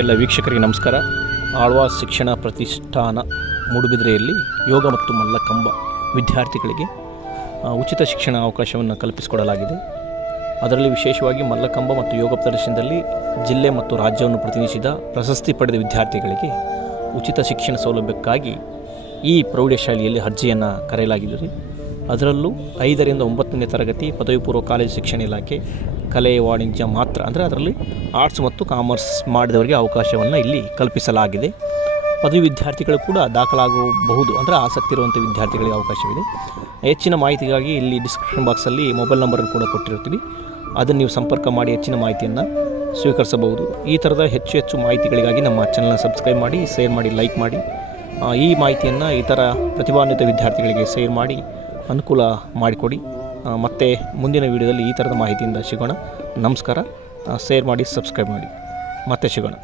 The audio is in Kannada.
ಎಲ್ಲ ವೀಕ್ಷಕರಿಗೆ ನಮಸ್ಕಾರ. ಆಳ್ವಾಸ್ ಶಿಕ್ಷಣ ಪ್ರತಿಷ್ಠಾನ ಮೂಡುಬಿದ್ರೆಯಲ್ಲಿ ಯೋಗ ಮತ್ತು ಮಲ್ಲಕಂಬ ವಿದ್ಯಾರ್ಥಿಗಳಿಗೆ ಉಚಿತ ಶಿಕ್ಷಣ ಅವಕಾಶವನ್ನು ಕಲ್ಪಿಸಿಕೊಡಲಾಗಿದೆ. ಅದರಲ್ಲಿ ವಿಶೇಷವಾಗಿ ಮಲ್ಲಕಂಬ ಮತ್ತು ಯೋಗ ಪ್ರದರ್ಶನದಲ್ಲಿ ಜಿಲ್ಲೆ ಮತ್ತು ರಾಜ್ಯವನ್ನು ಪ್ರತಿನಿಧಿಸಿದ ಪ್ರಶಸ್ತಿ ಪಡೆದ ವಿದ್ಯಾರ್ಥಿಗಳಿಗೆ ಉಚಿತ ಶಿಕ್ಷಣ ಸೌಲಭ್ಯಕ್ಕಾಗಿ ಈ ಪ್ರೌಢಶಾಲೆಯಲ್ಲಿ ಅರ್ಜಿಯನ್ನು ಕರೆಯಲಾಗಿದೆ ರೀ ಅದರಲ್ಲೂ ಐದರಿಂದ ಒಂಬತ್ತನೇ ತರಗತಿ ಪದವಿ ಪೂರ್ವ ಕಾಲೇಜು ಶಿಕ್ಷಣ ಇಲಾಖೆ ಕಲೆ, ವಾಣಿಜ್ಯ ಮಾತ್ರ ಅಂದರೆ ಅದರಲ್ಲಿ ಆರ್ಟ್ಸ್ ಮತ್ತು ಕಾಮರ್ಸ್ ಮಾಡಿದವರಿಗೆ ಅವಕಾಶವನ್ನು ಇಲ್ಲಿ ಕಲ್ಪಿಸಲಾಗಿದೆ. ಪದವಿ ವಿದ್ಯಾರ್ಥಿಗಳು ಕೂಡ ದಾಖಲಾಗಬಹುದು ಅಂದರೆ ಆಸಕ್ತಿ ಇರುವಂಥ ವಿದ್ಯಾರ್ಥಿಗಳಿಗೆ ಅವಕಾಶವಿದೆ. ಹೆಚ್ಚಿನ ಮಾಹಿತಿಗಾಗಿ ಇಲ್ಲಿ ಡಿಸ್ಕ್ರಿಪ್ಷನ್ ಬಾಕ್ಸಲ್ಲಿ ಮೊಬೈಲ್ ನಂಬರನ್ನು ಕೂಡ ಕೊಟ್ಟಿರ್ತೀವಿ ಅದನ್ನು ನೀವು ಸಂಪರ್ಕ ಮಾಡಿ ಹೆಚ್ಚಿನ ಮಾಹಿತಿಯನ್ನು ಸ್ವೀಕರಿಸಬಹುದು. ಈ ಥರದ ಹೆಚ್ಚು ಹೆಚ್ಚು ಮಾಹಿತಿಗಳಿಗಾಗಿ ನಮ್ಮ ಚಾನಲ್ನ ಸಬ್ಸ್ಕ್ರೈಬ್ ಮಾಡಿ ಶೇರ್ ಮಾಡಿ ಲೈಕ್ ಮಾಡಿ. ಈ ಮಾಹಿತಿಯನ್ನು ಇತರ ಪ್ರತಿಭಾನ್ವಿತ ವಿದ್ಯಾರ್ಥಿಗಳಿಗೆ ಶೇರ್ ಮಾಡಿ, ಅನುಕೂಲ ಮಾಡಿಕೊಡಿ. ಮತ್ತೆ ಮುಂದಿನ ವಿಡಿಯೋದಲ್ಲಿ ಈ ಥರದ ಮಾಹಿತಿಯಿಂದ ಸಿಗೋಣ. ನಮಸ್ಕಾರ. ಶೇರ್ ಮಾಡಿ ಸಬ್ಸ್ಕ್ರೈಬ್ ಮಾಡಿ. ಮತ್ತೆ ಸಿಗೋಣ.